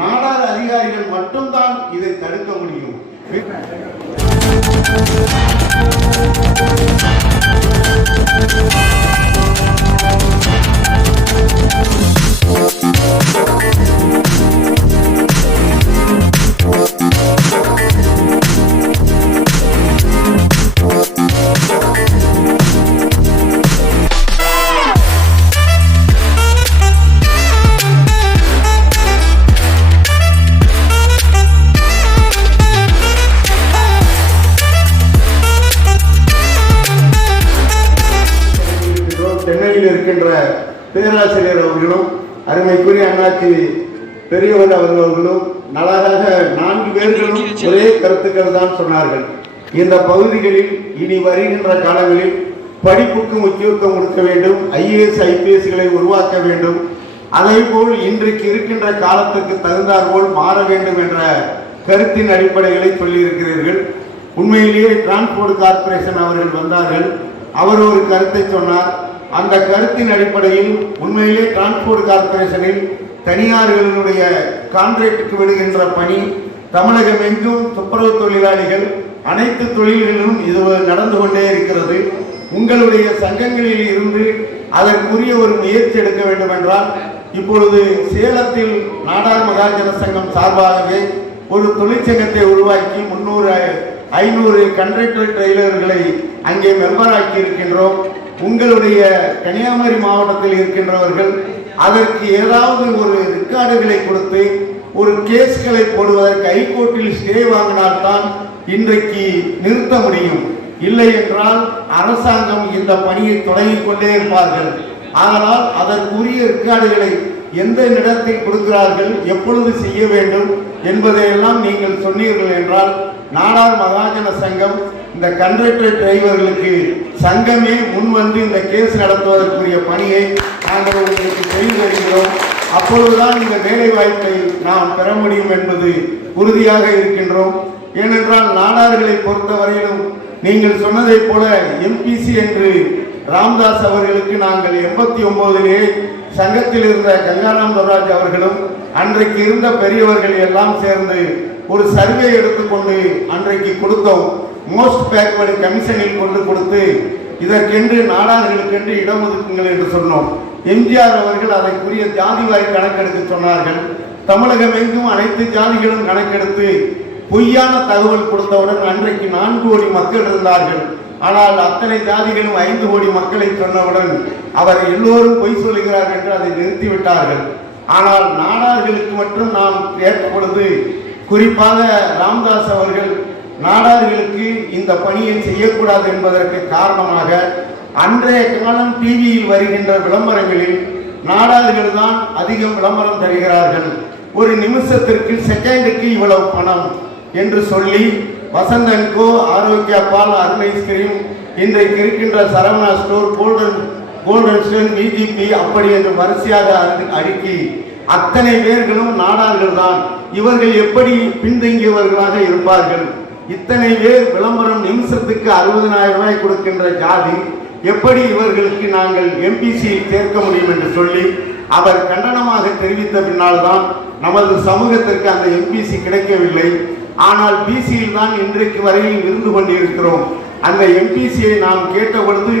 நாடார் அதிகாரிகள் மட்டும்தான் இதை தடுக்க முடியும். சென்னையில் இருக்கின்ற பேராசிரியர் அவர்களும் அருமைக்குரிய அண்ணாச்சி பெரியவர் அவர்களும் நலராக 4 பேர்களும் ஒரே கருத்துக்கள் தான் சொன்னார்கள். இந்த பகுதிகளில் இனி வருகின்ற காலங்களில் படிப்புக்கு முக்கியத்துவம் கொடுக்க வேண்டும், IAS IPSகளை உருவாக்க வேண்டும், அதே போல் இன்றைக்கு இருக்கின்ற காலத்துக்கு தகுந்தாற்போல் மாற வேண்டும் என்ற கருத்தின் அடிப்படைகளை சொல்லியிருக்கிறீர்கள். உண்மையிலேயே டிரான்ஸ்போர்ட் கார்பரேஷன் அவர்கள் வந்தார்கள், அவர் ஒரு கருத்தை சொன்னார். அந்த கருத்தின் அடிப்படையில் உண்மையிலே டிரான்ஸ்போர்ட் கார்பரேஷனில் தனியார்களுடைய கான்ட்ராக்டுக்கு விடுகின்ற பணி தமிழகம் எங்கும் துப்புரவு தொழிலாளிகள் அனைத்து தொழில்களிலும் இது நடந்து கொண்டே இருக்கிறது. உங்களுடைய சங்கங்களில் இருந்து அதற்குரிய ஒரு முயற்சி எடுக்க வேண்டும் என்றால், இப்பொழுது சேலத்தில் நாடார் மகாஜன சங்கம் சார்பாகவே ஒரு தொழிற்சங்கத்தை உருவாக்கி 300-500 கண்டக்டர் டிரைவர்களை அங்கே மெம்பராக்கி இருக்கின்றோம். உங்களுடைய கன்னியாகுமரி மாவட்டத்தில் இருக்கின்றவர்கள் அதற்கு ஏதாவது ஒரு ரெக்கார்டுகளை கொடுத்து ஒரு கேஸ்களை போடுவதற்கு ஹைகோர்ட்டில் ஸ்டே வாங்கினால்தான் இன்றைக்கு நிறுத்த முடியும். இல்லை என்றால் அரசாங்கம் இந்த பணியை தொடங்கிக் கொண்டே இருப்பார்கள். ஆனால் அதற்குரிய ரெக்கார்டுகளை எந்த இடத்தில் கொடுக்கிறார்கள், எப்பொழுது செய்ய வேண்டும் என்பதையெல்லாம் நீங்கள் சொன்னீர்கள் என்றால் நாடார் மகாஜன சங்கம் இந்த கண்டக்டர் டிரைவர்களுக்கு சங்கமே முன்வந்து இந்த கேஸ் நடத்துவதற்குரிய பணியை நாங்கள் உங்களுக்கு செய்து வருகிறோம். அப்பொழுதுதான் இந்த வேலை வாய்ப்பை நாம் பெற முடியும் என்பது உறுதியாக இருக்கின்றோம். ஏனென்றால் நாடார்களை பொறுத்தவரையிலும் நீங்கள் சொன்னதை போல MPC என்று ராம்தாஸ் அவர்களுக்கு நாங்கள் 89 சங்கத்தில் இருந்த கங்காராம் துராஜ் அவர்களும் அன்றைக்கு இருந்த பெரியவர்கள் எல்லாம் சேர்ந்து ஒரு சர்வே எடுத்துக்கொண்டு அன்றைக்கு கொடுத்தோம். மோஸ்ட் பேக்வர்டு கமிஷனில் கொண்டு கொடுத்து இதற்கென்று நாடார்களுக்கென்று இடம் ஒதுக்குங்கள் என்று சொன்னோம். எம்ஜிஆர் அவர்கள் அதற்குரிய ஜாதிவாரி கணக்கெடுக்க சொன்னார்கள். தமிழகம் எங்கும் அனைத்து ஜாதிகளும் கணக்கெடுத்து பொய்யான தகவல் கொடுத்தவுடன் அன்றைக்கு 4 கோடி மக்கள் இருந்தார்கள். ஆனால் அத்தனை ஜாதிகளும் 5 கோடி மக்களை சொன்னவுடன் அவர் எல்லோரும் பொய் சொல்லுகிறார்கள் என்று அதை நிறுத்திவிட்டார்கள். ஆனால் நாடார்களுக்கு மட்டும் நாம் கேட்ட பொழுது, குறிப்பாக ராம்தாஸ் அவர்கள் நாடார்களுக்கு இந்த பணியை செய்யக்கூடாது என்பதற்கு காரணமாக அன்றைய காலம் டிவியில் வருகின்ற விளம்பரங்களில் நாடார்கள் தான் அதிகம் விளம்பரம் தருகிறார்கள், ஒரு நிமிஷத்திற்கு செகண்டுக்கு இவ்வளவு பணம் என்று சொல்லி வசந்தன் கோ, ஆரோக்கியா பால், அருண் ஐஸ்கிரீம், இன்றைக்கு இருக்கின்ற Saravana store, golden stone, VGP அப்படி என்று வரிசையாக அடுக்கி அத்தனை பேர்களும் நாடார்கள் தான். இவர்கள் எப்படி பின்தங்கியவர்களாக இருப்பார்கள்? இத்தனை பேர் விளம்பரம் நிமிஷத்துக்கு 60,000 ரூபாய் கொடுக்கின்ற ஜாதி எப்படி இவர்களுக்கு நாங்கள் MPC சேர்க்க முடியும் என்று சொல்லி அவர் கண்டனமாக தெரிவித்த பின்னால் தான் நமது சமூகத்திற்கு அந்த MPC கிடைக்கவில்லை. ஆனால் BCயில் தான் இன்றைக்கு வரையில் இருந்து கொண்டிருக்கிறோம். அந்த MPCயை நாம் கேட்ட பொழுது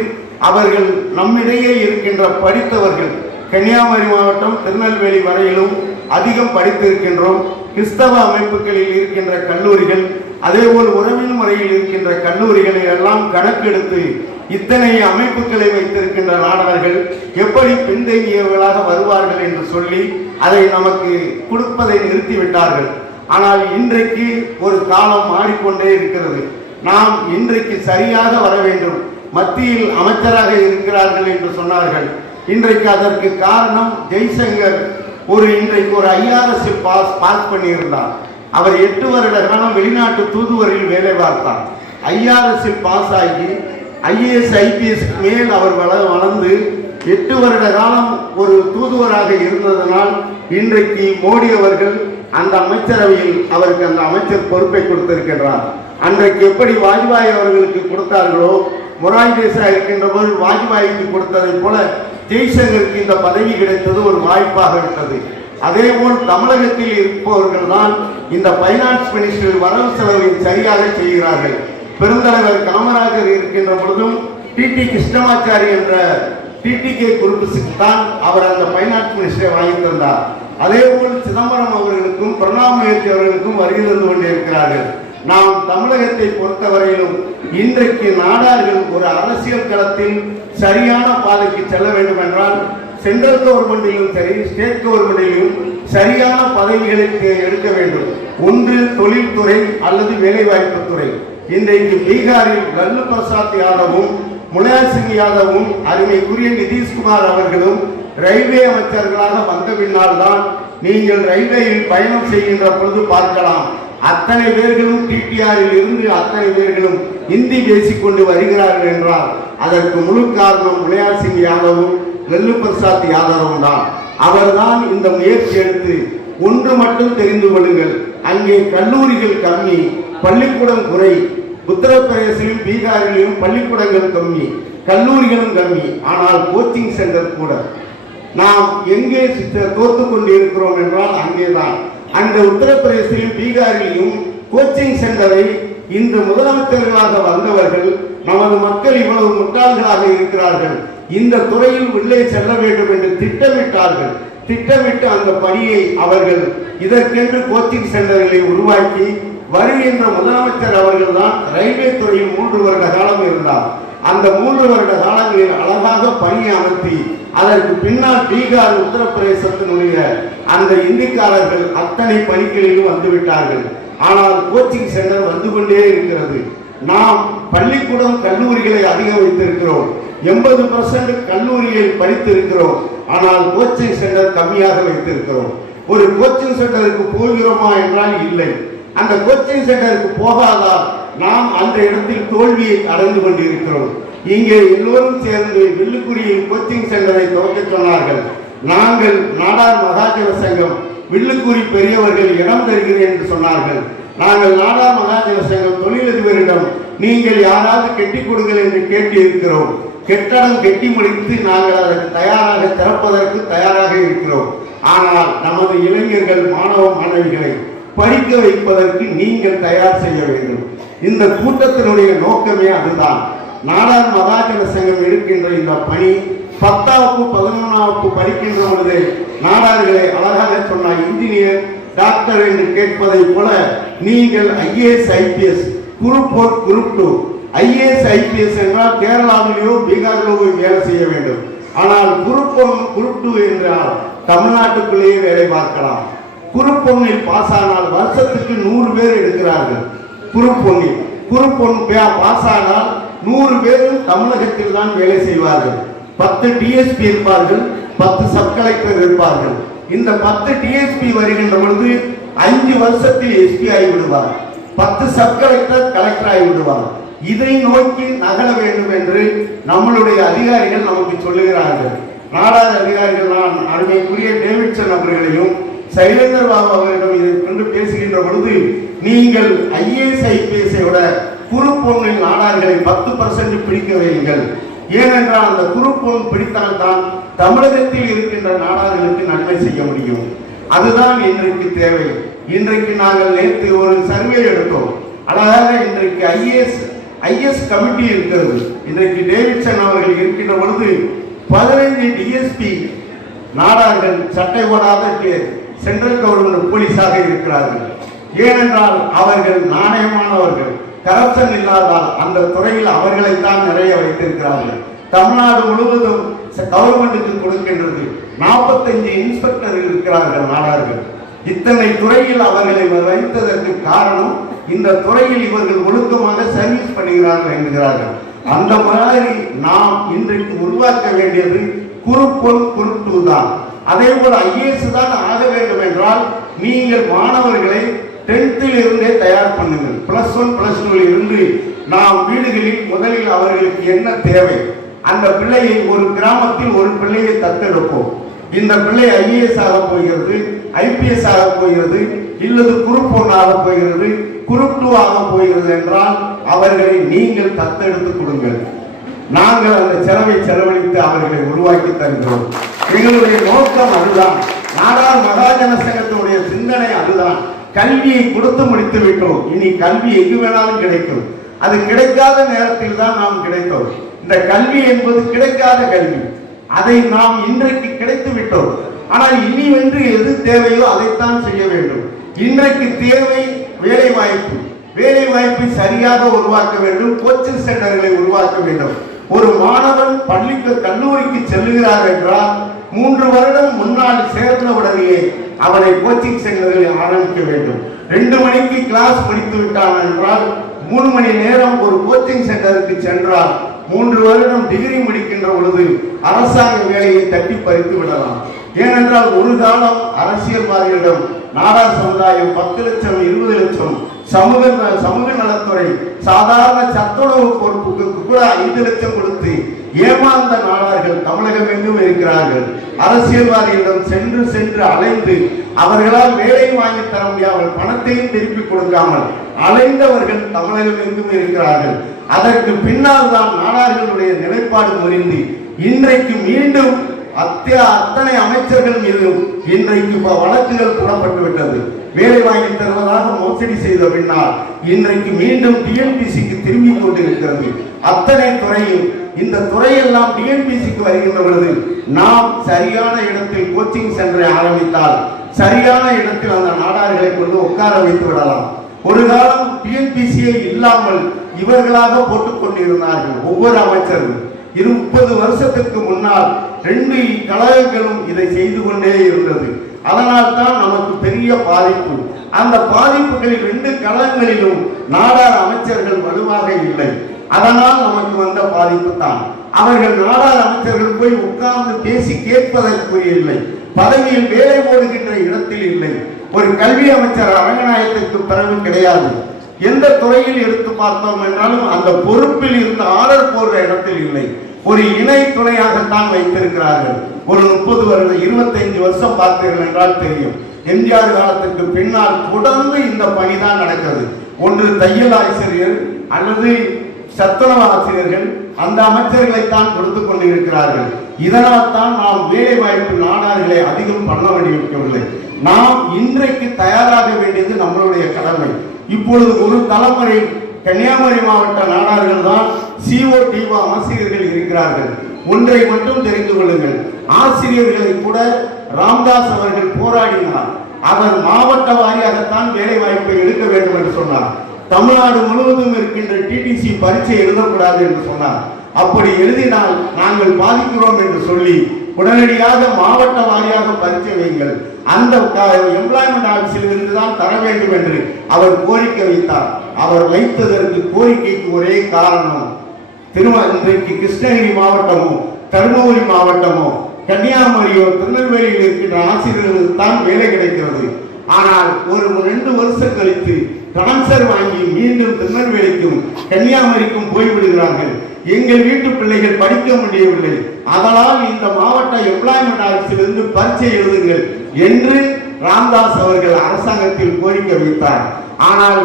அவர்கள் நம்மிடையே இருக்கின்ற படித்தவர்கள் கன்னியாகுமரி மாவட்டம் திருநெல்வேலி வரையிலும் அதிகம் படித்திருக்கின்றோம். கிறிஸ்தவ அமைப்புகளில் இருக்கின்ற கல்லூரிகள், அதேபோல் உறவின் முறையில் இருக்கின்ற கல்லூரிகளை எல்லாம் கணக்கெடுத்து இத்தனை அமைப்புகளை வைத்திருக்கின்ற நாடார்கள் எப்படி பின்தங்கியவர்களாக வருவார்கள் என்று சொல்லி அதை நமக்கு கொடுப்பதை நிறுத்திவிட்டார்கள். ஆனால் இன்றைக்கு ஒரு காலம் மாறிக்கொண்டே இருக்கிறது. நாம் இன்றைக்கு சரியாக வர வேண்டும். மத்தியில் அமைச்சராக இருக்கிறார்கள் என்று சொன்னார்கள். இன்றைக்கு அதற்கு காரணம் ஜெய்சங்கர் இன்றைக்கு ஒரு IRS பாஸ் பண்ணியிருந்தார். அவர் 8 வருட காலம் வெளிநாட்டு தூதுவரில் வேலை பார்த்தார். IRS பாஸ் ஆகி IAS IPS மேல் அவர் வளர்ந்து 8 வருட காலம் ஒரு தூதுவராக இருந்ததனால் இன்றைக்கு மோடி அவர்கள் அந்த அமைச்சரவையில் அவருக்கு அந்த அமைச்சர் பொறுப்பை கொடுத்திருக்கின்றார். அன்றைக்கு எப்படி வாஜ்பாய் அவர்களுக்கு கொடுத்தார்களோ, மொராய் தேசாய் இருக்கின்ற போது வாஜ்பாய்க்கு கொடுத்ததை போல ஜெய்சங்கருக்கு இந்த பதவி கிடைத்தது ஒரு வாய்ப்பாக இருந்தது. அதேபோல் தமிழகத்தில் இருப்பவர்கள் தான் இந்த பைனான்ஸ் மினிஸ்டர் வரவு செலவை சரியாக செய்கிறார்கள். பெருந்தலைவர் காமராஜர் இருக்கின்ற பொழுதும் டிடி கிருஷ்ணமாச்சாரி என்ற டிடிகே குரூப்ஸுக்கு தான் அவர் அந்த பைனான்ஸ் மினிஸ்டரை வாங்கி தந்தார். அதேபோல் சிதம்பரம் அவர்களுக்கும் பிரணாப் முகர்ஜி அவர்களுக்கும் வருகை தந்து கொண்டிருக்கிறார்கள். நாம் தமிழகத்தை பொறுத்தவரையிலும் இன்றைக்கு நாடார்கள் ஒரு அரசியல் களத்தில் சரியான பாதைக்கு செல்ல வேண்டும் என்றால் சென்ட்ரல் கவர்மெண்டிலும் சரி ஸ்டேட் கவர்மெண்டிலும் சரியான பதவிகளை எடுக்க வேண்டும். ஒன்று தொழில்துறை அல்லது வேலைவாய்ப்பு துறை. இன்றைக்கு பீகாரில் லல்லு பிரசாத் யாதவும் முலாயம் சிங் யாதவும் அருமைக்குரிய நிதிஷ்குமார் அவர்களும் ரயில்வே அமைச்சர்களாக வந்த பின்னால் தான் நீங்கள் ரயில்வேயில் பயணம் செய்கின்ற பொழுது பார்க்கலாம், அத்தனை பேர்களும் டிடிஆரில் இருந்து அத்தனை பேர்களும் இந்தி பேசிக்கொண்டு வருகிறார்கள் என்றால் அதற்கு முழு காரணம் முலாயம் சிங் யாதவும் லல்லு பிரசாத் யாதவும் தான். அவர்தான் இந்த முயற்சி எடுத்து ஒன்று மட்டும் தெரிந்து கொள்ளுங்கள், அங்கே கல்லூரிகள் கம்மி, பள்ளிக்கூடம் குறை. உத்தரப்பிரதேசிலும் பீகாரிலும் பள்ளிக்கூடங்கள் கம்மி, கல்லூரிகளும் கம்மி, ஆனால் கோச்சிங் சென்டர் கூட. நாம் எங்கே தோற்று கொண்டிருக்கிறோம் என்றால் அங்கேதான். அந்த உத்தரப்பிரதேசத்திலும் பீகாரிலும் கோச்சிங் சென்டரை இன்று முதலமைச்சர்களாக வந்தவர்கள் நமது மக்கள் இவ்வளவு முட்டாள்களாக இருக்கிறார்கள், இந்த துறையில் உள்ளே செல்ல வேண்டும் என்று திட்டமிட்டார்கள். திட்டமிட்டு அந்த பணியை அவர்கள் இதற்கென்று கோச்சிங் சென்டர்களை உருவாக்கி வருகின்ற முதலமைச்சர் அவர்கள் தான் ரயில்வே துறையில் 3 வருட காலம் இருந்தார். அந்த 3 வருட காலங்களில் அழகாக பணியை அமர்த்தி அதற்கு பின்னால் பீகார் உத்தரப்பிரதேசத்தினுடைய அந்த இந்திக்காரர்கள் அத்தனை பணிகளிலும் வந்துவிட்டார்கள். ஆனால் கோச்சிங் சென்டர் வந்து கொண்டே இருக்கிறது. நாம் பள்ளிக்கூடம் கல்லூரிகளை அதிக வைத்திருக்கிறோம், 80% கல்லூரியில் படித்திருக்கிறோம், ஆனால் கோச்சிங் சென்டர் கம்மியாக வைத்திருக்கிறோம். ஒரு கோச்சிங் சென்டருக்கு போகிறோமா என்றால் இல்லை. அந்த கோச்சிங் சென்டருக்கு போகாதால் நாம் அந்த இடத்தில் தோல்வியை அடைந்து கொண்டிருக்கிறோம். இங்கே எல்லோரும் சேர்ந்து வில்லுக்குரியில் கோச்சிங் சென்டரை துவக்க சொன்னார்கள். நாங்கள் நாடார் மகாஜன சங்கம் வில்லுக்குரி பெரியவர்கள் இடம் தருகிறேன் என்று சொன்னார்கள். நாங்கள் நாடார் மகாஜன சங்கம் தொழிலதிபரிடம் நீங்கள் யாராவது கெட்டி கொடுங்கள் என்று கேட்டு இருக்கிறோம். கெட்டடம் கெட்டி முடித்து நாங்கள் அதற்கு தயாராக திறப்பதற்கு தயாராக இருக்கிறோம். ஆனால் நமது இளைஞர்கள் மாணவ மாணவிகளை படிக்க வைப்பதற்கு நீங்கள் தயார் செய்ய வேண்டும். இந்த கூட்டத்தினுடைய நோக்கமே அதுதான். நாடார் மகாஜன சங்கம் எடுக்கின்ற இந்த பணி 10வது 11வது படிக்கின்ற பொழுது நாடார்களை அழகாக சொன்னார், இன்ஜினியர் டாக்டர் என்று கேட்பதை போல நீங்கள் IAS IPS group 4 group 2 IAS IPS என்றால் கேரளாவிலேயோ பீகாரிலோ வேலை செய்ய வேண்டும். ஆனால் குரூப் 1 குரூப் 2 என்றால் தமிழ்நாட்டுக்குள்ளேயே வேலை பார்க்கலாம். குரூப் 1 பாஸ் ஆனால் வருஷத்துக்கு 100 பேர் எடுக்கிறார்கள். குரூப் 1 பாஸ் ஆனால் 100 பேரும் தமிழகத்தில் தான் வேலை செய்வார்கள். 10 DSP இருப்பார்கள், 10 சப் கலெக்டர் இருப்பார்கள். இந்த 10 DSP வருகின்ற பொழுது 5 வருஷத்தில் SP ஆகிவிடுவார், 10 சப் கலெக்டர் கலெக்டர் ஆகிவிடுவார். இதை நோக்கி நகர வேண்டும் என்று நம்மளுடைய அதிகாரிகள் நமக்கு சொல்லுகிறார்கள். நாடார் அதிகாரிகள் நான் அருமைக்குரிய டேவிட்சன் அவர்களையும் சைலேந்தர் பாபு அவரிடம் இதை கொண்டு பேசுகின்ற பொழுது நீங்கள் IAS IPS விட குரூப் 1 நாடார்களை 10% பிடிக்க வையுங்கள். ஏனென்றால் அந்த குரூப் 1 பிடித்தால்தான் தமிழகத்தில் இருக்கின்ற நாடார்களுக்கு நன்மை செய்ய முடியும். அதுதான் இன்றைக்கு தேவை. இன்றைக்கு நாங்கள் நேற்று ஒரு சர்வே எடுத்தோம். அழகாக இன்றைக்கு IS கமிட்டி இருக்கிறது. இன்றைக்கு டேவிட்சன் அவர்கள் இருக்கின்ற பொழுது 15 DSP நாடார்கள் சட்டை போடாத சென்ட்ரல் கவர்மெண்ட் போலீஸாக இருக்கிறார்கள். ஏனென்றால் அவர்கள் நாணயமானவர்கள், கரப்ஷன் இல்லாதால் அந்த துறையில் அவர்களைத்தான் நிறைய வைத்திருக்கிறார்கள். தமிழ்நாடு முழுவதும் கவர்மெண்ட்டுக்கு கொடுக்கின்றது 45 இன்ஸ்பெக்டர் இருக்கிறார்கள் நாடார்கள். இத்தனை துறையில் அவர்களை வைத்ததற்கு காரணம் இந்த துறையில் இவர்கள் ஒழுக்கமாக சர்வீஸ் பண்ணுகிறார்கள் என்கிறார்கள். அந்த மாதிரி நாம் இன்றைக்கு உருவாக்க வேண்டியது குரூப் 1 குரூப் 2 தான். அதே போல IAS தான் ஆக வேண்டும் என்றால் நீங்கள் மாணவர்களை 10th இருந்தே தயார் பண்ணுங்கள். +1 +2 இருந்து நாம் வீடுகளில் முதலில் அவர்களுக்கு என்ன தேவை, அந்த பிள்ளையை ஒரு கிராமத்தில் ஒரு பிள்ளையை தத்தெடுப்போம். இந்த பிள்ளை IAS ஆக போகிறது, IPS ஆக போகிறது, இல்லது குரூப் 1 ஆக போகிறது, குரூப் 2 ஆக போகிறது என்றால் அவர்களை நீங்கள் தத்தெடுத்து கொடுங்கள். நாங்கள் அந்த செலவை செலவழித்து அவர்களை உருவாக்கி தருகிறோம். எங்களுடைய நோக்கம் அதுதான். நாடார் மகாஜன சங்கத்தினுடைய சிந்தனை அதுதான். கல்வியை கொடுத்து முடித்து விட்டோம். இனி கல்வி எங்கு வேணாலும் கிடைக்கும். அது கிடைக்காத நேரத்தில் தான் நாம் கிடைத்தோம். இந்த கல்வி என்பது கிடைக்காத கல்வி. அதை நாம் இன்றைக்கு கிடைத்து விட்டோம். ஆனால் இனி வென்று எது தேவையோ அதைத்தான் செய்ய வேண்டும். இன்றைக்கு தேவை வேலை வாய்ப்பு. வேலை வாய்ப்பை சரியாக உருவாக்க வேண்டும். கோச்சிங் சென்டர்களை உருவாக்க வேண்டும். ஒரு மாணவன் பள்ளிக்கு கல்லூரிக்கு செல்லுகிறார் என்றால் 3 வருடம் முன்னால் சேர்ந்தவுடனேயே அவனை கோச்சிங் சென்டர்களில் ஆரம்பிக்க வேண்டும். 2 மணிக்கு கிளாஸ் முடித்து விட்டான் என்றால் 3 மணி நேரம் ஒரு கோச்சிங் சென்டருக்கு சென்றால் 3 வருடம் டிகிரி முடிக்கின்ற பொழுது அரசாங்க வேலையை தட்டி பறித்து விடலாம். ஏனென்றால் ஒரு காலம் அரசியல்வாதிகளிடம் நாடார் சமுதாயம் 10 லட்சம் 20 லட்சம் சமூக நலத்துறை சாதாரண சத்துணவு பொறுப்புக்கு கூட 5 லட்சம் கொடுத்து ஏமாந்த நாடார்கள் தமிழகம் எங்கும் இருக்கிறார்கள். அரசியல்வாதிகளிடம் சென்று சென்று அலைந்து அவர்களால் வேலை வாங்கி தர முடியாமல் பணத்தையும் திருப்பி கொடுக்காமல் அலைந்தவர்கள் தமிழகம் எங்கும் இருக்கிறார்கள். அதற்கு பின்னால் தான் நாடார்களுடைய நிலைப்பாடு முறிந்து இன்றைக்கு மீண்டும் அத்தனை அமைச்சர்கள் மீதும் இன்றைக்கு வழக்குகள் புறப்பட்டு விட்டது. வேலை வாங்கி தருவதாக மோசடி செய்த பின்னால் இன்றைக்கு மீண்டும் டிஎன்பிசிக்கு திரும்பி கொண்டிருக்கிறது. அத்தனை துறையும் இந்த துறையெல்லாம் டிஎன்பிசிக்கு வருகின்ற பொழுது நாம் சரியான இடத்தில் கோச்சிங் சென்டரை ஆரம்பித்தால் சரியான இடத்தில் அந்த நாடார்களை கொண்டு உட்கார வைத்து விடலாம். ஒரு காலம் டிஎன்பிசியை இல்லாமல் இவர்களாக போட்டுக் கொண்டிருந்தார்கள் ஒவ்வொரு அமைச்சரும். 30 வருஷத்துக்கு முன்னால் 2 கழகங்களும் இதை செய்து கொண்டே இருந்தது. அதனால் தான் நமக்கு பெரிய பாதிப்பு. அந்த பாதிப்புகளில் 2 கழகங்களிலும் நாடார் அமைச்சர்கள் வலுவாக இல்லை. அதனால் நமக்கு வந்த பாதிப்பு தான். அவர்கள் நாடார் அமைச்சர்கள் போய் உட்கார்ந்து பேசி கேட்பதற்கு இல்லை. பதவியில் வேலை போடுகின்ற இடத்தில் இல்லை. ஒரு கல்வி அமைச்சர் அரங்கநாயகத்திற்கு பிறகு கிடையாது. எந்த துறையில் எடுத்து பார்த்தோம் என்றாலும் அந்த பொறுப்பில் இருந்த ஆர்டர் போடுற இடத்தில் இல்லை. ஒரு இணை துணையாகத்தான் வைத்திருக்கிறார்கள். ஒரு 30 வருடம் 25 வருஷம் பார்த்தீர்கள் என்றால் தெரியும். எம்ஜிஆர் காலத்திற்கு பின்னால் தொடர்ந்து இந்த பணிதான் நடக்கிறது. ஒன்று தையல் ஆசிரியர் அல்லது சத்துணவு ஆசிரியர்கள் அந்த அமைச்சர்களைத்தான் கொடுத்து கொண்டிருக்கிறார்கள். இதனால் தான் நாம் வேலை வாய்ப்பு நாடார்களை அதிகம் பண்ண வேண்டியிருக்கவில்லை. நாம் இன்றைக்கு தயாராக வேண்டியது நம்மளுடைய கடமை. இப்பொழுது ஒரு தலைமுறை கன்னியாகுமரி மாவட்ட நாடார்கள் தான் CO ஆசிரியர்கள் இருக்கிறார்கள். ஒன்றை மட்டும் தெரிந்து கொள்ளுங்கள். ஆசிரியர்களை கூட ராம்தாஸ் அவர்கள் போராடினார். அவர் மாவட்ட வாரியாகத்தான் வேலை வாய்ப்பை எடுக்க வேண்டும் என்று சொன்னார். தமிழ்நாடு முழுவதும் இருக்கின்ற TTC பரீட்சை எழுதக்கூடாது என்று சொன்னார். அப்படி எழுதினால் நாங்கள் பாதிக்கிறோம் என்று சொல்லி உடனடியாக மாவட்ட வாரியாக பரீட்சை வைங்கள், அந்த எம்ப்ளாய்மெண்ட் ஆபீஸில் இருந்து தான் தர வேண்டும் என்று அவர் கோரிக்கை வைத்தார். அவர் வைத்ததற்கு கோரிக்கைக்கு ஒரே காரணம், இன்றைக்கு கிருஷ்ணகிரி மாவட்டமோ தருமபுரி மாவட்டமோ கன்னியாகுமரியோ திருநெல்வேலியில் இருக்கின்ற ஆசிரியர்களுக்கு தான் வேலை கிடைக்கிறது. ஆனால் ஒரு 2 வருஷம் கழித்து டிரான்ஸ்பர் வாங்கி மீண்டும் திருநெல்வேலிக்கும் கன்னியாகுமரிக்கும் போய்விடுகிறார்கள். எங்கள் வீட்டு பிள்ளைகள் படிக்க முடியவில்லை, அதனால் இந்த மாவட்ட எம்ப்ளாய்மெண்ட் ஆபீஸிலிருந்து பரீட்சை எழுதுங்கள் என்று ராம்தாஸ் அவர்கள் அரசாங்கத்தில் கோரிக்கை வைத்தார். ஆனால்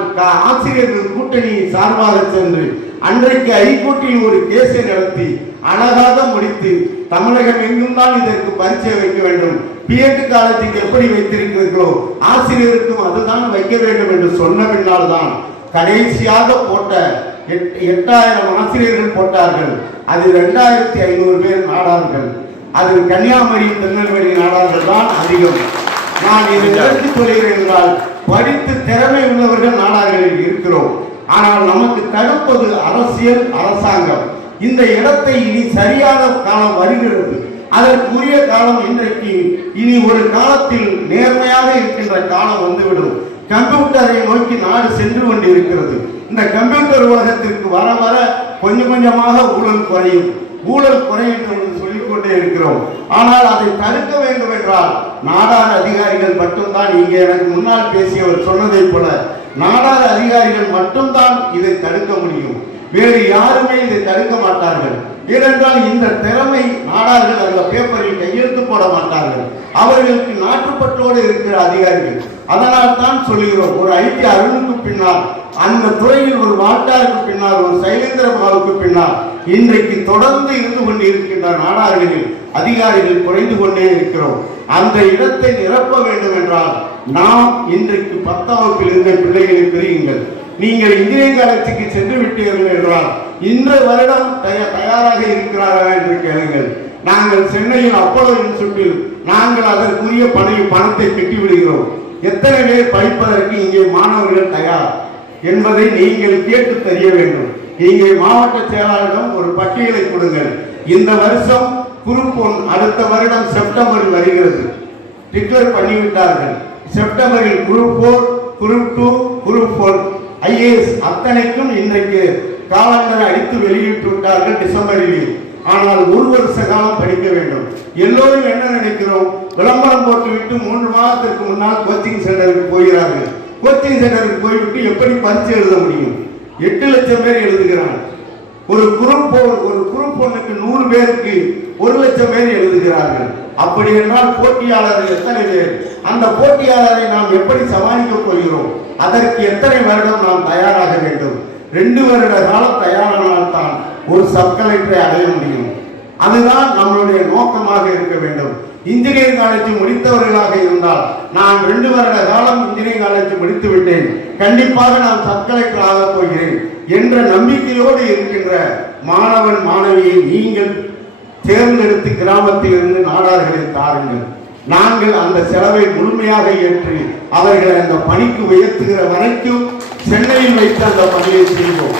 ஆசிரியர்கள் கூட்டணி சார்பாக சென்று அன்றைக்கு ஹைகோர்ட்டில் ஒரு கேஸை நடத்தி அழகாக முடித்து தமிழகம் எங்கும் தான் இதற்கு பரீட்சை வைக்க வேண்டும், பிஎட் காலேஜுக்கு எப்படி வைத்திருக்கிறீர்களோ ஆசிரியருக்கும் அதுதான் வைக்க வேண்டும் என்று சொன்ன பின்னால் தான் கடைசியாக போட்ட 8000 ஆசிரியர்கள் போட்டார்கள். அது 2500 பேர் நாடார்கள். அது கன்னியாகுமரி திருநெல்வேலி நாடார்கள் தான் அதிகம். நான் இதை எடுத்து சொல்கிறேன் என்றால் படித்து திறமை உள்ளவர்கள் நாடார்களில் இருக்கிறோம். ஆனால் நமக்கு தடுப்பது அரசியல், அரசாங்கம். இந்த இடத்தை இனி சரியான காலம் வருகிறது. அதற்குரிய காலம் இன்றைக்கு. இனி ஒரு காலத்தில் நேர்மையாக இருக்கின்ற காலம் வந்துவிடும். கம்ப்யூட்டரை நோக்கி நாடு சென்று கொண்டிருக்கிறது. இந்த கம்ப்யூட்டர் உலகத்திற்கு வர வர கொஞ்சம் கொஞ்சமாக ஊழல் குறையும். ஊழல் குறையும் என்று சொல்லிக்கொண்டே இருக்கிறோம். ஆனால் அதை தடுக்க வேண்டும் என்றால் நாடார் அதிகாரிகள் மட்டும்தான், இங்கே எனக்கு முன்னால் பேசியவர் சொன்னதை போல நாடார் அதிகாரிகள் மட்டும்தான் இதை தடுக்க முடியும். வேறு யாருமே இதை தடுக்க மாட்டார்கள். ஏனென்றால் இந்த திறமை நாடார்கள் அந்த பேப்பரில் கையெழுத்து போட மாட்டார்கள். அவர்களுக்கு நாட்டுப்பற்றோடு இருக்கிற அதிகாரிகள். அதனால் தான் சொல்லுகிறோம், ஒரு IT அருணுக்கு பின்னால், அந்த துறையில் ஒரு வாட்டாருக்கு பின்னால், ஒரு சைலேந்திர பாபுக்கு பின்னால் இன்றைக்கு தொடர்ந்து இருந்து கொண்டு இருக்கின்ற நாடார்களில் அதிகாரிகள் குறைந்து கொண்டே இருக்கிறோம். அந்த இடத்தை நிரப்ப வேண்டும் என்றால் நாம் இன்றைக்கு 10ஆம் வகுப்பில் இருந்த பிள்ளைகளை பெறுங்கள். நீங்கள் இன்ஜினியரிங் காலேஜுக்கு சென்று விட்டீர்கள் என்றால் இந்த வருடம் தயாராக இருக்கிறாரா என்று கேளுங்கள். நாங்கள் சென்னையில் அப்போலோ இன்ஸ்டிடியூட்டில் நாங்கள் அதற்குரிய பணத்தை கட்டிவிடுகிறோம். எத்தனை பேர் படிப்பதற்கு இங்கே மாணவர்கள் தயார் என்பதை நீங்கள் கேட்டு தெரிய வேண்டும். இங்கே மாவட்ட செயலாளரிடம் ஒரு பட்டியலை கொடுங்கள். இந்த வருஷம் குரூப் 1 அடுத்த வருடம் செப்டம்பரில் வருகிறது, டிக்ளேர் பண்ணிவிட்டார்கள். செப்டம்பரில் குரூப் 4, குரூப் 2, குரூப் 4 IAS அத்தனைக்கும் இன்றைக்கு காலண்டரை அடித்து வெளியிட்டு விட்டார்கள் டிசம்பரில். ஆனால் ஒரு வருஷ காலம் படிக்க வேண்டும். எல்லோரும் என்ன நினைக்கிறோம், விளம்பரம் போட்டுவிட்டு 3 மாதத்திற்கு முன்னால் கோச்சிங் சென்டருக்கு போகிறார்கள். கோச்சிங் சென்டருக்கு போய்விட்டு எப்படி பரீட்சை எழுத முடியும்? 8 லட்சம் பேர் எழுதுகிறாங்க. ஒரு குரூப் 1க்கு 100 பேருக்கு 1 லட்சம் பேர் எழுதுகிறார்கள். அப்படி என்றால் போட்டியாளர்கள் எத்தனை பேர்? அந்த போட்டியாளரை நாம் எப்படி சமாளிக்க போகிறோம்? அதற்கு எத்தனை வருடம் நாம் தயாராக வேண்டும்? 2 வருட காலம் தயாரானால் தான் ஒரு சப் கலெக்டரை அடைய முடியும். அதுதான் நம்மளுடைய நோக்கமாக இருக்க வேண்டும். இன்ஜினியரிங் காலேஜ் முடித்தவர்களாக இருந்தால் நான் 2 வருட காலம் இன்ஜினியரிங் காலேஜ் முடித்து விட்டேன், கண்டிப்பாக நான் சப் கலெக்டர் ஆக போகிறேன் என்ற நம்பிக்கையோடு இருக்கின்ற மாணவன் மாணவியை நீங்கள் தேர்ந்தெடுத்து கிராமத்தில் இருந்து நாடார்களை தாருங்கள். நாங்கள் அந்த செலவை முழுமையாக ஏற்று அவர்களை அந்த பணிக்கு உயர்த்துகிற வரைக்கும் சென்னையில் வைத்து அந்த பணியை செய்வோம்.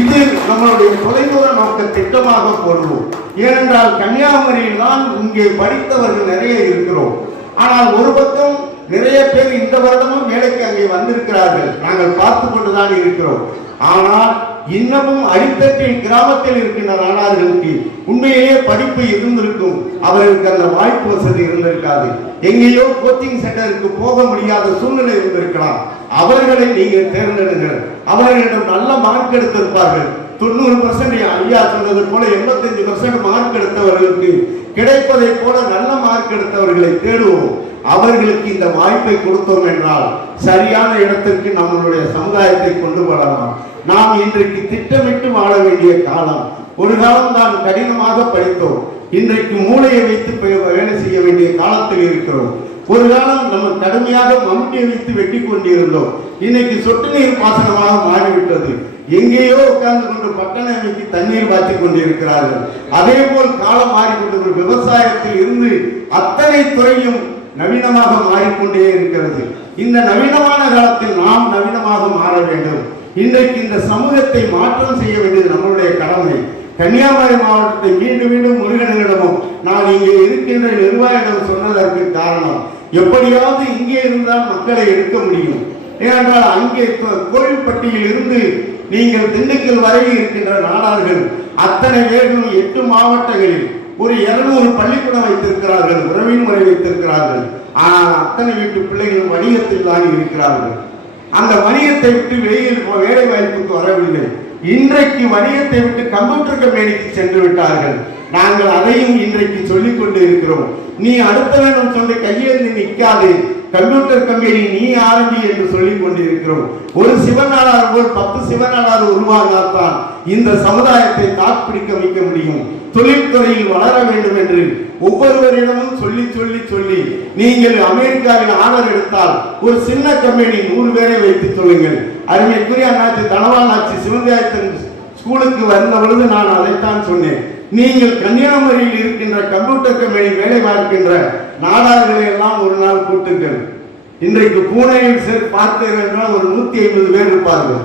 இது நம்மளுடைய தொலைதூர நோக்க திட்டமாக போடுவோம். ஏனென்றால் கன்னியாகுமரியில் தான் இங்கே படித்தவர்கள் நிறைய இருக்கிறோம். ஆனால் ஒரு பக்கம் நிறைய பேர் இந்த வருடமும் வேலைக்கு அங்கே வந்திருக்கிறார்கள், நாங்கள் பார்த்து கொண்டுதான் இருக்கிறோம். ஆனால் இன்னமும் அடித்தட்டில் கிராமத்தில் இருக்கின்ற நாடார்களுக்கு உண்மையிலேயே படிப்பு இருந்திருக்கும், அவர்களுக்கு அந்த வாய்ப்பு வசதி இருந்திருக்காது. எங்கேயோ கோச்சிங் சென்டருக்கு போக முடியாத சூழ்நிலை இருந்திருக்கலாம். அவர்களை நீங்கள் தேர்ந்தெடுங்கள். அவர்களிடம் நல்ல மார்க் எடுத்திருப்பார்கள். 90% ஐயா சொன்னது போல 85% மார்க் எடுத்தவர்களுக்கு கிடைப்பதை போல நல்ல மார்க் எடுத்தவர்களை தேடுவோம். அவர்களுக்கு இந்த வாய்ப்பை கொடுத்தோம் என்றால் சரியான இடத்திற்கு நம்மளுடைய சமுதாயத்தை கொண்டு வரலாம். நாம் இன்றைக்கு திட்டமிட்டு வாழ வேண்டிய காலம். ஒரு காலம் தான் கடினமாக படித்தோம், இன்றைக்கு மூளையை வைத்து வேலை செய்ய வேண்டிய காலத்தில் இருக்கிறோம். ஒரு காலம் நம்ம கடுமையாக மம்முட்டியை வைத்து வெட்டி கொண்டிருந்தோம், இன்னைக்கு சொட்டு நீர் பாசனமாக மாறிவிட்டது. எங்கேயோ உட்கார்ந்து கொண்டு பட்டண அமைக்கு தண்ணீர் பாய்ச்சி கொண்டிருக்கிறார்கள். அதே போல் காலம் மாறிக்கொண்டு விவசாயத்தில் இருந்து அத்தனை துறையும் நவீனமாக மாறிக்கொண்டே இருக்கிறது. இந்த நவீனமான காலத்தில் நாம் நவீனமாக மாற வேண்டும். இன்றைக்கு இந்த சமூகத்தை மாற்றம் செய்ய வேண்டியது நம்மளுடைய கடமை. கன்னியாகுமரி மாவட்டத்தை மீண்டும் மீண்டும் முருகனிடமும் நான் இங்கே இருக்கின்ற நிர்வாகிடம் சொன்னதற்கு காரணம், எப்படியாவது இங்கே இருந்தால் மக்களை எடுக்க முடியும். ஏனென்றால் அங்கே கோவில்பட்டியில் இருந்து நீங்கள் திண்டுக்கல் வரை இருக்கின்ற நாடார்கள் அத்தனை பேர்களும் 8 மாவட்டங்களில் ஒரு 200 பள்ளிக்கூடம் வைத்திருக்கிறார்கள், உறவின் முறை வைத்திருக்கிறார்கள். ஆனால் அத்தனை வீட்டு பிள்ளைகள் வணிகத்தில் தான் இருக்கிறார்கள். அந்த வணிகத்தை விட்டு வெளியில் வேலை வாய்ப்புக்கு வரவில்லை. இன்றைக்கு வணிகத்தை விட்டு கம்ப்யூட்டர் கம்பெனிக்கு சென்று விட்டார்கள். நாங்கள் அதையும் இன்றைக்கு சொல்லிக் கொண்டு இருக்கிறோம். நீ அடுத்த வேணும் சொல்லி கையேந்தி நிற்காது, கம்ப்யூட்டர் கம்பெனி நீ ஆரம்பி என்று சொல்லிக் கொண்டிருக்கிறோம். ஒரு சிவநாடார் போல் 10 சிவநாடார் உருவாகாதான் இந்த சமுதாயத்தை தாக்குப்பிடிக்க வைக்க முடியும். தொழில்துறையில் வளர வேண்டும் என்று ஒவ்வொருவரிடமும் சொல்லி சொல்லி சொல்லி நீங்கள் அமெரிக்காவில் ஆர்டர் எடுத்தால் ஒரு சின்ன கம்பெனி 100 பேரை வைத்து சொல்லுங்கள். அருமைக்குரிய அண்ணாச்சி தனவால் ஆட்சி சிவந்தியாயத்தின் ஸ்கூலுக்கு வந்த பொழுது நான் அதைத்தான் சொன்னேன். நீங்கள் கன்னியாகுமரியில் இருக்கின்ற கம்ப்யூட்டர் கம்பெனி வேலை பார்க்கின்ற நாடார்களை எல்லாம் ஒரு நாள் கூட்டுங்கள். இன்றைக்கு பூனேயில் பார்த்தீர்கள் என்றால் ஒரு 150 பேர் இருப்பார்கள்.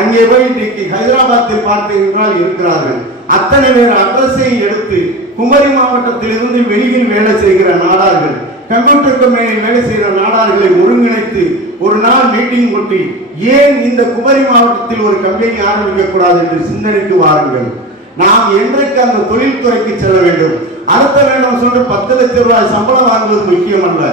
அங்கே போய் இன்றைக்கு ஹைதராபாத்தில் பார்த்தீர்கள் என்றால் இருக்கிறார்கள். அத்தனை பேர் அட்ரஸை எடுத்து குமரி மாவட்டத்தில் இருந்து வெளியில் வேலை செய்கிற நாடார்கள், கம்ப்யூட்டர் கம்பெனியில் வேலை செய்கிற நாடார்களை ஒருங்கிணைத்து ஒரு நாள் மீட்டிங் கொட்டி ஏன் இந்த குமரி மாவட்டத்தில் ஒரு கம்பெனி ஆரம்பிக்க கூடாது என்று சிந்தனைக்கு வாருங்கள். நாம் என்றைக்கு அந்த தொழில்துறைக்கு செல்ல வேண்டும். அடுத்த வேணும் சொல்லிட்டு 10 லட்சம் ரூபாய் சம்பளம் வாங்குவது முக்கியம் அல்ல.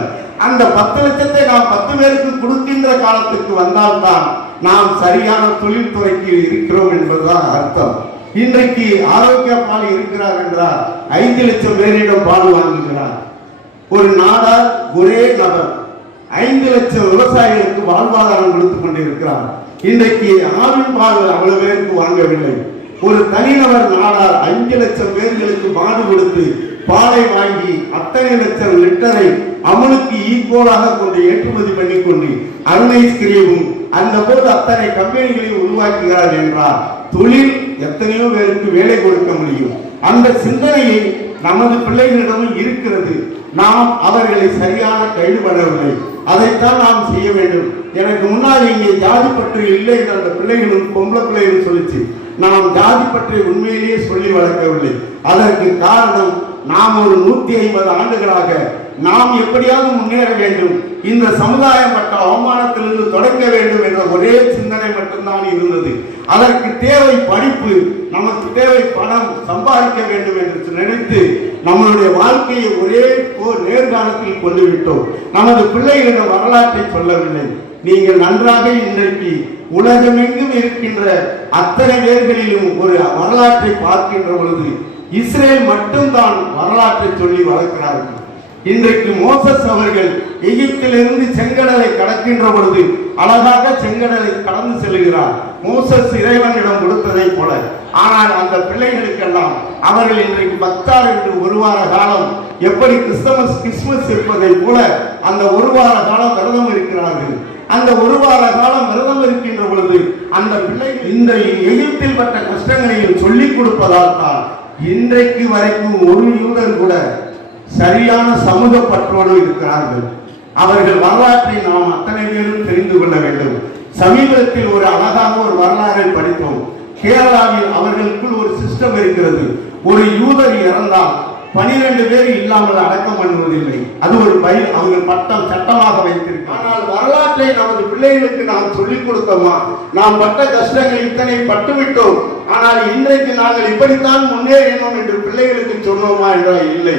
அந்த 10 லட்சத்தை நாம் 10 பேருக்கு கொடுக்கின்ற காலத்துக்கு வந்தால்தான் நாம் சரியான தொழில்துறைக்கு இருக்கிறோம் என்பதுதான் அர்த்தம். இன்றைக்கு ஆரோக்கிய பால் இருக்கிறார் என்றால் 5 லட்சம் பேரிடம் பால் வாங்குகிறார். ஒரு நாடார் ஒரே நபர் 5 லட்சம் விவசாயிகளுக்கு வாழ்வாதாரம் கொடுத்துக் கொண்டிருக்கிறார். இன்றைக்கு ஆவின் பால் அவ்வளவு பேருக்கு வாங்கவில்லை. ஒரு தனிநபர் நாடார் 5 லட்சம் பேர்களுக்கு பாடு கொடுத்து பாலை வாங்கி அத்தனை லட்சம் லிட்டரை அமுலுக்கு ஈக்குவலாக கொண்டு ஏற்றுமதி பண்ணிக்கொண்டு அருணைஸ்கிரீவும் அந்த போது அத்தனை கம்பெனிகளையும் உருவாக்குகிறார் என்றால் தொழில் எத்தனையோ பேருக்கு வேலை கொடுக்க முடியும். அந்த சிந்தனையை நமது பிள்ளைகளிடமும் இருக்கிறது. நாம் அவர்களை சரியான கைடுபடவில்லை. அதைத்தான் நாம் செய்ய வேண்டும். எனக்கு முன்னாடி இங்கே ஜாதி பற்று இல்லை என்று அந்த பிள்ளைகளும் பொம்பளை பிள்ளைகளும் சொல்லிச்சு. நாம் ஜாதி பற்றி உண்மையிலேயே சொல்லி வளர்க்கவில்லை. அதற்கு காரணம் நாம் ஒரு 150 ஆண்டுகளாக நாம் எப்படியாவது முன்னேற வேண்டும், இந்த சமுதாயம் பட்ட அவமானத்திலிருந்து தொடங்க வேண்டும் என்ற ஒரே சிந்தனை மட்டும்தான் இருந்தது. அதற்கு தேவை படிப்பு, நமக்கு தேவை பணம், சம்பாதிக்க வேண்டும் என்று நினைத்து நம்மளுடைய வாழ்க்கையை ஒரே நேர்காலத்தில் கொண்டு விட்டோம். நமது பிள்ளைகளிடம் வரலாற்றை சொல்லவில்லை. நீங்கள் நன்றாக இன்றைக்கு உலகமெங்கும் இருக்கின்ற அத்தனை பேர்களிலும் ஒரு வரலாற்றை பார்க்கின்ற பொழுது இஸ்ரேல் மட்டும்தான் வரலாற்றை சொல்லி வளர்க்கிறார்கள். இன்றைக்கு மோசஸ் அவர்கள் எகிப்திலிருந்து செங்கடலை கடக்கின்ற பொழுது அழகாக செங்கடலை கடந்து செல்கிறார், மோசஸ் இறைவனிடம் கொடுத்ததை போல. ஆனால் அந்த பிள்ளைகளுக்கெல்லாம் அவர்கள் இன்றைக்கு பக்தார் என்று ஒரு வார காலம் எப்படி கிறிஸ்துமஸ் இருப்பதை போல அந்த ஒரு வார காலம் விரதம் இருக்கிறார்கள். அந்த ஒரு வார காலம் விரதம் இருக்கின்ற பொழுது அந்த பிள்ளைகள் இந்த எகிப்தில் பட்ட கஷ்டங்களையும் சொல்லிக் கொடுப்பதால் தான் இன்றைக்கு வரைக்கும் ஒரு யூதர் கூட சரியான சமூக பற்றோடு இருக்கிறார்கள். அவர்கள் வரலாற்றை நாம் அத்தனை பேரும் தெரிந்து கொள்ள வேண்டும். சமீபத்தில் ஒரு அழகாக ஒரு வரலாறை படித்தோம். கேரளாவில் அவர்களுக்குள் ஒரு சிஸ்டம் இருக்கிறது. ஒரு யூதர் இறந்தால் 12 பேர் இல்லாமல் அடக்கம் பண்ணுவதில்லை. அது ஒரு அவர்கள் சட்டமாக வைத்திருக்கிறார். ஆனால் வரலாற்றை நமது பிள்ளைகளுக்கு நாம் சொல்லிக் கொடுத்தோமா? நாம் பட்ட கஷ்டங்கள் இத்தனை பட்டுவிட்டோம், ஆனால் இன்றைக்கு நாங்கள் இப்படித்தான் முன்னேறினோம் என்று பிள்ளைகளுக்கு சொன்னோமா என்றால் இல்லை.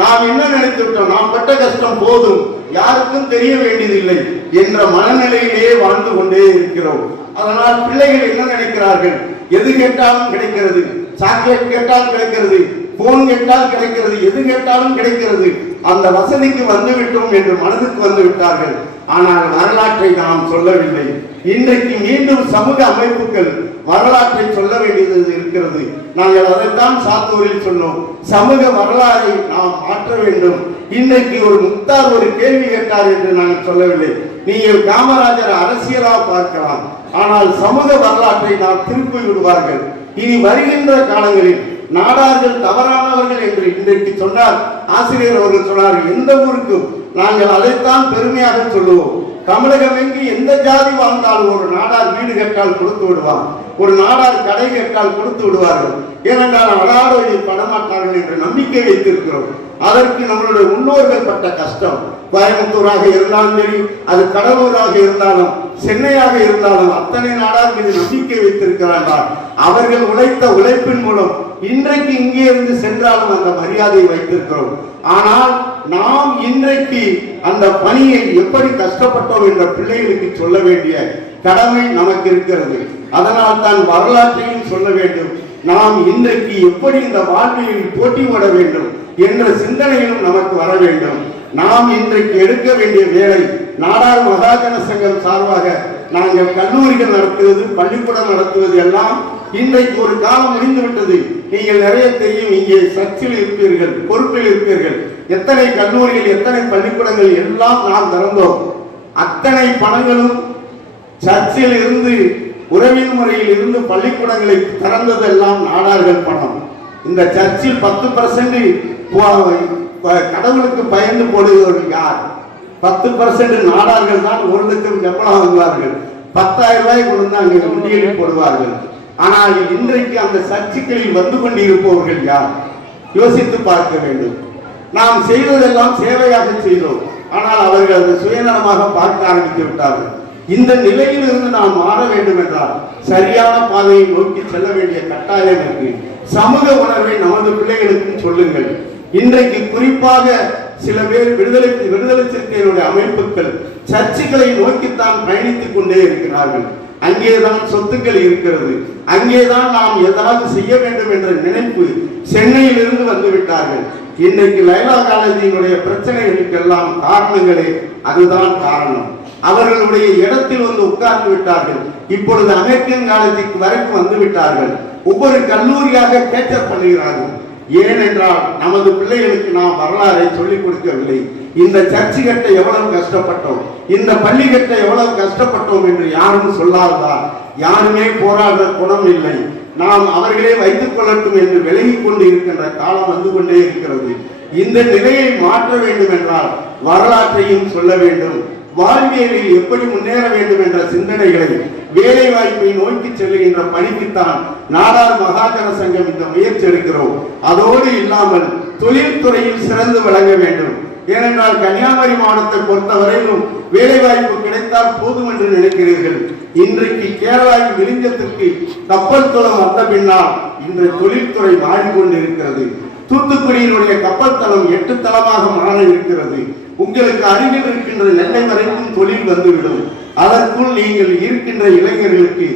நாம் என்ன நினைத்து விட்டோம்? நாம் பட்ட கஷ்டம் போதும், யாருக்கும் தெரிய வேண்டியதில்லை என்ற மனநிலையிலேயே வாழ்ந்து கொண்டே இருக்கிறோம். அதனால் பிள்ளைகள் என்ன நினைக்கிறார்கள்? எது கேட்டாலும் கிடைக்கிறது, சாக்லேட் கேட்டால் கிடைக்கிறது, போன் கேட்டால் கிடைக்கிறது, எது கேட்டாலும் கிடைக்கிறது, அந்த வசதிக்கு வந்து விட்டோம் என்று மனதுக்கு வந்து விட்டார்கள். ஆனால் வரலாற்றை நாம் சொல்லவில்லை. இன்றைக்கு மீண்டும் சமூக அமைப்புகள் வரலாற்றை சொல்ல வேண்டியது இருக்கிறது. நாங்கள் அதைத்தான் சாத்தூரில் சொன்னோம். சமூக வரலாறை நாம் மாற்ற வேண்டும். இன்றைக்கு ஒரு முக்தார் ஒரு கேள்வி கேட்டார் என்று நாங்கள் சொல்லவில்லை. நீங்கள் காமராஜர் அரசியலாக பார்க்கலாம், ஆனால் சமூக வரலாற்றை நாம் திருப்பி விடுவார்கள். இனி வருகின்ற காலங்களில் நாடார்கள் தவறானவர்கள் என்று இன்றைக்கு சொன்னார் ஆசிரியர் அவர்கள் சொன்னார். எந்த ஊருக்கும் நாங்கள் அதைத்தான் பெருமையாக சொல்லுவோம். தமிழகம் எங்கு எந்த ஜாதி வாழ்ந்தாலும் ஒரு நாடார் வீடு கேட்டால் கொடுத்து விடுவார், ஒரு நாடார் கடை கேட்டால் கொடுத்து விடுவார்கள். ஏனென்றால் அடாடோயை படமாட்டார்கள் என்று நம்பிக்கை வைத்திருக்கிறோம். அதற்கு நம்மளுடைய முன்னோர்கள் பட்ட கஷ்டம், கோயம்புத்தூராக இருந்தாலும் சரி, அது கடலூராக இருந்தாலும் சென்னையாக இருந்தாலும் அத்தனை நாடார் மீது நம்பிக்கை வைத்திருக்கிறார்கள். அவர்கள் உழைத்த உழைப்பின் மூலம் இன்றைக்கு இங்கே இருந்து சென்றாலும் அந்த மரியாதையை வைத்திருக்கிறோம். ஆனால் நாம் இன்றைக்கு அந்த பணியை எப்படி கஷ்டப்பட்டோம் என்ற பிள்ளைகளுக்கு சொல்ல வேண்டிய கடமை நமக்கு இருக்கிறது. அதனால் தான் வரலாற்றையும் சொல்ல வேண்டும். நாம் இன்றைக்கு எப்படி இந்த வாழ்க்கையில் போட்டி போட வேண்டும் என்ற சிந்தனையிலும் நமக்கு வர வேண்டும். நாம் இன்றைக்கு எடுக்க வேண்டிய வேலை, நாடார் மகாஜன சங்கம் சார்பாக நாங்கள் கல்லூரிகள் நடத்துவது, பள்ளிக்கூடம் நடத்துவது எல்லாம் இன்றைக்கு ஒரு காலம் முடிந்துவிட்டது. நீங்கள் நிறைய தெரியும், இங்கே சர்ச்சில் இருப்பீர்கள், பொறுப்பில் இருப்பீர்கள். எத்தனை கல்லூரிகள், எத்தனை பள்ளிக்கூடங்கள் எல்லாம் நாம் திறந்தோம். அத்தனை பணங்களும் சர்ச்சில் இருந்து, உறவின் முறையில் இருந்து பள்ளிக்கூடங்களை திறந்ததெல்லாம் நாடார்கள் பணம். இந்த சர்ச்சில் 10% கடவுளுக்கு பயந்து போடுகிறவர்கள் யார்? 10% நாடார்கள் தான். 1 லட்சம் சம்பளம் வாங்குவார்கள், 10,000 ரூபாய் கொண்டு அங்கே உண்டியலில் போடுவார்கள். ஆனால் இன்றைக்கு அந்த சர்ச்சுகளில் வந்து கொண்டிருப்பவர்கள் யார்? யோசித்து பார்க்க வேண்டும். நாம் செய்ததெல்லாம் சேவையாக செய்தோம், ஆனால் அவர்கள் அதை சுயநலமாக பார்க்க ஆரம்பித்து விட்டார்கள். இந்த நிலையில் இருந்து நாம் மாற வேண்டும் என்றால் சரியான பாதையை நோக்கி செல்ல வேண்டிய கட்டாயம் இருக்கு. சமூக உணர்வை நமது பிள்ளைகளுக்கும் சொல்லுங்கள். இன்றைக்கு குறிப்பாக சில பேர் விடுதலை சிறுத்தைகளுடைய அமைப்புகள் சர்ச்சுகளை நோக்கித்தான் பயணித்துக் கொண்டே இருக்கிறார்கள். அங்கேதான் சொத்துக்கள் இருக்கிறது, அங்கேதான் நாம் ஏதாவது செய்ய வேண்டும் என்ற நினைப்பு சென்னையில் இருந்து வந்துவிட்டார்கள். இன்றைக்கு லைலா காலேஜினுடைய பிரச்சனைகளுக்கெல்லாம் காரணங்களே அதுதான் காரணம். அவர்களுடைய இடத்தில் வந்து உட்கார்ந்து விட்டார்கள். இப்பொழுது அமெரிக்கன் காலேஜுக்கு வரைக்கும் வந்து விட்டார்கள். ஒவ்வொரு கல்லூரியாக கேச்சப் பண்ணுகிறார்கள். ஏனென்றால் நமது பிள்ளைகளுக்கு நாம் வரலாறை சொல்லிக் கொடுக்கவில்லை. இந்த சர்ச்சு கட்ட எவ்வளவு கஷ்டப்பட்டோம், இந்த பள்ளி கட்ட எவ்வளவு கஷ்டப்பட்டோம் என்று யாரும் சொல்லாததால் யாருமே போராடுற குணம் இல்லை. நாம் அவர்களே வைத்துக் கொள்ளட்டும் என்று விலகிக் கொண்டு இருக்கின்ற காலம் வந்து கொண்டே இருக்கிறது. இந்த நிலையை மாற்ற வேண்டும் என்றால் வரலாற்றையும் சொல்ல வேண்டும். வாழ்வியலில் எப்படி முன்னேற வேண்டும் என்ற சிந்தனைகளை, வேலை வாய்ப்பை நோக்கி செல்லுகின்ற பணிக்குத்தான் நாடார் மகாஜன சங்கம் இந்த முயற்சி எடுக்கிறோம். அதோடு இல்லாமல் தொழில்துறையில் சிறந்து விளங்க வேண்டும். ஏனென்றால் கன்னியாகுமரி மாவட்டத்தை பொறுத்தவரையிலும் வேலை வாய்ப்பு கிடைத்தால் போதும் என்று நினைக்கிறீர்கள். இன்றைக்கு கேரளாவின் விழிஞ்சத்திற்கு கப்பல் தளம் வந்த பின்னால் இன்று தொழில்துறை மாறிக்கொண்டிருக்கிறது. தூத்துக்குடியினுடைய கப்பல் தளம் 8 தளமாக மாற இருக்கிறது. உங்களுக்கு அருகில் இருக்கின்ற நெல்லை வரைக்கும் தொழில் வந்துவிடும். அதற்குள் நீங்கள் இருக்கின்ற இளைஞர்களுக்கு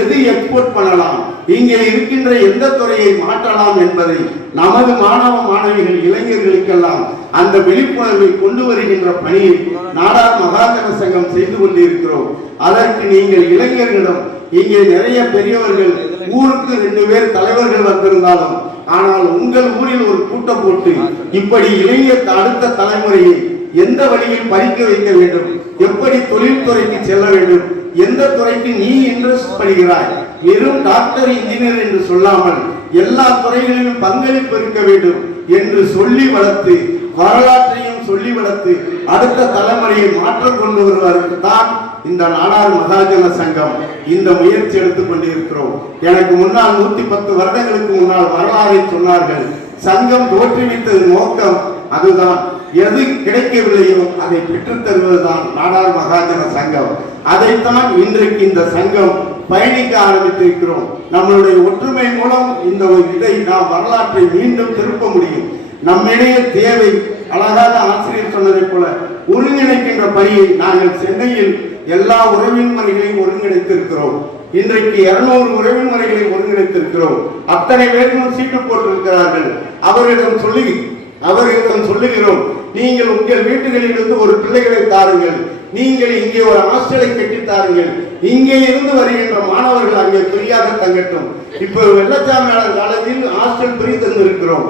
எது எக்ஸ்போர்ட் பண்ணலாம், இங்கே இருக்கின்ற எந்த துறையை மாற்றலாம் என்பதை நமது மாணவ மாணவிகள் இளைஞர்களுக்கெல்லாம் அந்த விழிப்புணர்வை கொண்டு வருகின்ற பணியை நாடார் மகாஜன சங்கம் செய்து கொண்டிருக்கிறோம். அதற்கு நீங்கள் இளைஞர்களிடம், இங்கே நிறைய பெரியவர்கள், ஊருக்கு 2 பேர் தலைவர்கள் வந்திருந்தாலும், ஆனால் உங்கள் ஊரில் ஒரு கூட்டம் போட்டு இப்படி இளைஞர் அடுத்த தலைமுறையை எந்த வழியில் படிக்க வைக்க வேண்டும், எப்படி தொழில்துறைக்கு செல்ல வேண்டும், எந்த துறைக்கு நீ இன்ட்ரெஸ்ட் பண்ணுகிறாய், வெறும் டாக்டர் இன்ஜினியர் என்று சொல்லாமல் எல்லா துறைகளிலும் பங்களிப்பு இருக்க வேண்டும் என்று சொல்லி வளர்த்து, வரலாற்றையும் சொல்லி வளர்த்து அடுத்த தலைமுறையை மாற்றம் கொண்டு வருவதற்கு தான் இந்த நாடார் மகாஜன சங்கம் இந்த முயற்சி எடுத்துக் கொண்டிருக்கிறோம். எனக்கு முன்னால் 110 வருடங்களுக்கு முன்னால் வரலாறை சொன்னார்கள். சங்கம் தோற்றுவித்தது நோக்கம் அதுதான். எது கிடைக்கவில்லையோ அதை பெற்றுத் தருவதுதான் நாடார் மகாஜன சங்கம். அதைத்தான் இன்றைக்கு இந்த சங்கம் பயணிக்க ஆரம்பித்திருக்கிறோம். நம்மளுடைய ஒற்றுமை மூலம் இந்த இதை நாம் வரலாற்றை மீண்டும் திருப்ப முடியும். நம்மிடையே தேவை, அழகாக ஆசிரியர் சொன்னதை போல, ஒருங்கிணைக்கின்ற பணியை நாங்கள் சென்னையில் எல்லா உறவின் முறைகளையும் ஒருங்கிணைத்திருக்கிறோம். இன்றைக்கு 200 உறவின் முறைகளை ஒருங்கிணைத்திருக்கிறோம். அத்தனை பேரும் சீட்டு போட்டிருக்கிறார்கள். அவர்களிடம் சொல்லுகிறோம், நீங்கள் உங்கள் வீட்டுகளிலிருந்து ஒரு பிள்ளைகளை தாருங்கள், நீங்கள் இங்கே ஒரு ஹாஸ்டலை கட்டி தாருங்கள், இங்கே இருந்து வருகின்ற மாணவர்கள் அங்கே ஃப்ரீயாக தங்கட்டும். இப்போ வெள்ளச்சாமியாளர் காலத்தில் ஹாஸ்டல் ஃப்ரீ தந்திருக்கிறோம்,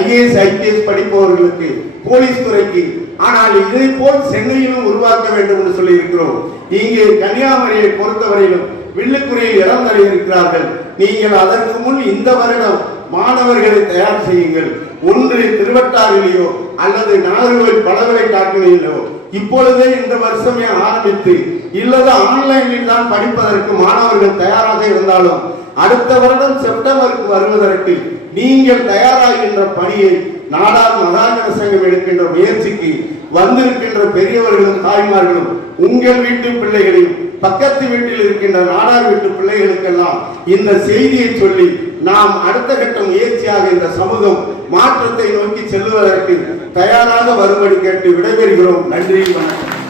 IAS IPS படிப்பவர்களுக்கு, போலீஸ் துறைக்கு. ஆனால் இதை போல் சென்னையிலும் உருவாக்க வேண்டும் என்று சொல்லி இருக்கிறோம். இங்கே கன்னியாகுமரியை பொறுத்தவரையிலும் வில்லுக்குறையில் இடம் தர இருக்கிறார்கள். நீங்கள் அதற்கு முன் இந்த வருடம் மாணவர்களை தயார் செய்யுங்கள். ஒன்று திருவட்டாரிலேயோ அல்லது நாகர்கோவில் பலவரை காட்டுவதிலோ இப்பொழுதே இந்த வருஷமே ஆரம்பித்து, இல்லது ஆன்லைனில் தான் படிப்பதற்கு மாணவர்கள் தயாராக இருந்தாலும் அடுத்த வருடம் செப்டம்பருக்கு வருவதற்கு நீங்கள் தயாராகின்ற பணியை நாடார் மகாஜன சங்கம் எடுக்கின்ற முயற்சிக்கு வந்திருக்கின்ற பெரியவர்களும் தாய்மார்களும் உங்கள் வீட்டு பிள்ளைகளையும் பக்கத்து வீட்டில் இருக்கின்ற நாடார் வீட்டு பிள்ளைகளுக்கெல்லாம் இந்த செய்தியை சொல்லி நாம் அடுத்த கட்ட முயற்சியாக இந்த சமூகம் மாற்றத்தை நோக்கி செல்வதற்கு தயாராக வரும்படி கேட்டு விடைபெறுகிறோம். நன்றி, வணக்கம்.